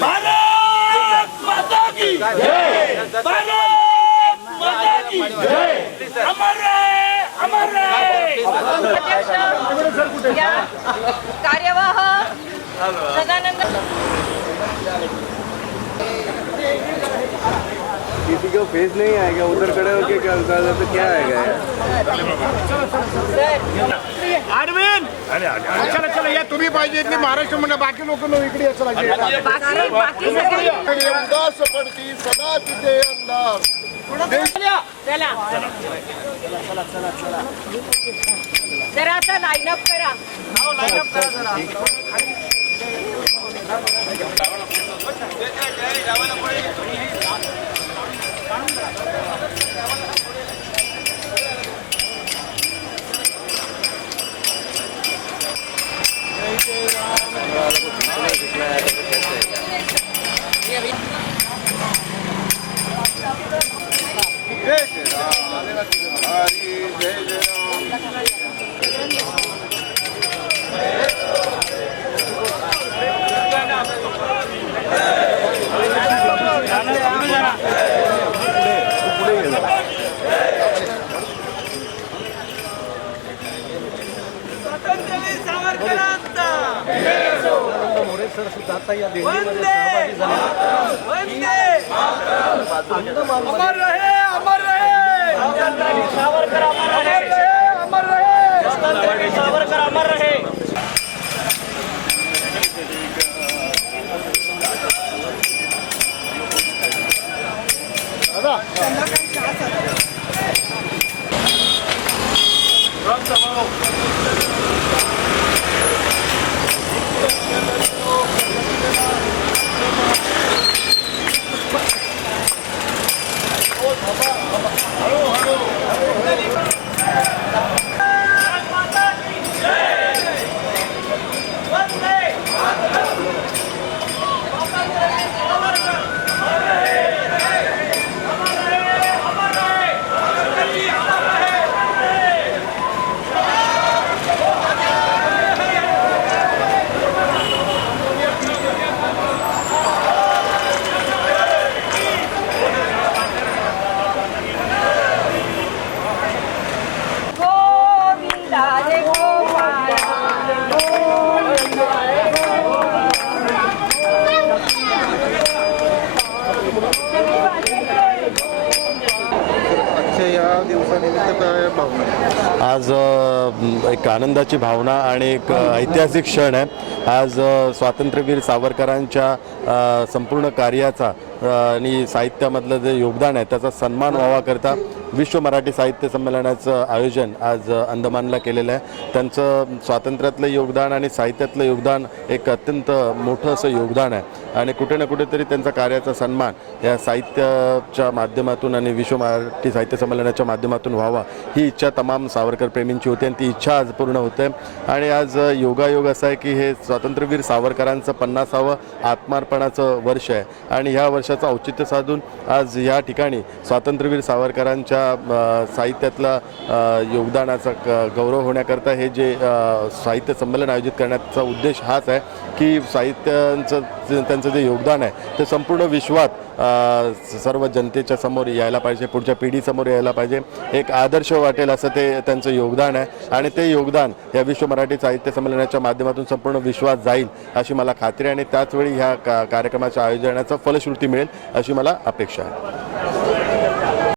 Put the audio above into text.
भारत माता की जय, भारत माता की जय, अमर रहे, अमर रहे। कार्यवाह सदानंद किसी को फेस नहीं आएगा, उधर खड़े होके क्या तो क्या आएगा अरविंद चला चला या तुम्ही पाहिजे इथले महाराष्ट्र मध्ये बाकी लोक इकडे यायचं लागले उदास पडती सदा तिथे अंधार जरा आता लाईनअप करा अमर रहे, अमर रहे, सावरकर अमर रहे, अमर रहे, सावरकर अमर रहे। आज एक आनंदाची भावना आणि एक ऐतिहासिक क्षण आहे। आज स्वातंत्र्यवीर सावरकरांच्या संपूर्ण कार्याचा आणि साहित्यामधलं जे योगदान आहे त्याचा सन्मान व्हावा करता विश्व मराठी साहित्य संमेलनाचं आयोजन आज अंदमानला केलेलं आहे। त्यांचं स्वातंत्र्यातलं योगदान आणि साहित्यातलं योगदान एक अत्यंत मोठं असं योगदान आहे आणि कुठे ना कुठेतरी त्यांचा कार्याचा सन्मान या साहित्याच्या माध्यमातून आणि विश्व मराठी साहित्य संमेलनाच्या माध्यमातून व्हावा ही इच्छा तमाम सावरकर प्रेमींची होती आणि ती इच्छा आज पूर्ण होते। आणि आज योगायोग असा आहे की हे स्वातंत्र्यवीर सावरकरांचं 50वे आत्मार्पणाचं वर्ष आहे आणि ह्या वर्षाचं औचित्य साधून आज या ठिकाणी स्वातंत्र्यवीर सावरकरांच्या साहित्यातला योगदानाचा गौरव होण्याकरता हे जे साहित्य संमेलन आयोजित करण्याचा उद्देश हाच आहे की त्यांचं जे योगदान आहे ते संपूर्ण विश्वात सर्व जनतेच्या समोर यायला पाहिजे, पुढच्या पिढीसमोर यायला पाहिजे, एक आदर्श वाटेल असं ते त्यांचं योगदान आहे आणि ते योगदान या विश्व मराठी साहित्य संमेलनाच्या माध्यमातून संपूर्ण विश्वात जाईल अशी मला खात्री आणि त्याचवेळी ह्या कार्यक्रमाच्या आयोजनाचा फलश्रुती मिळेल अशी मला अपेक्षा आहे।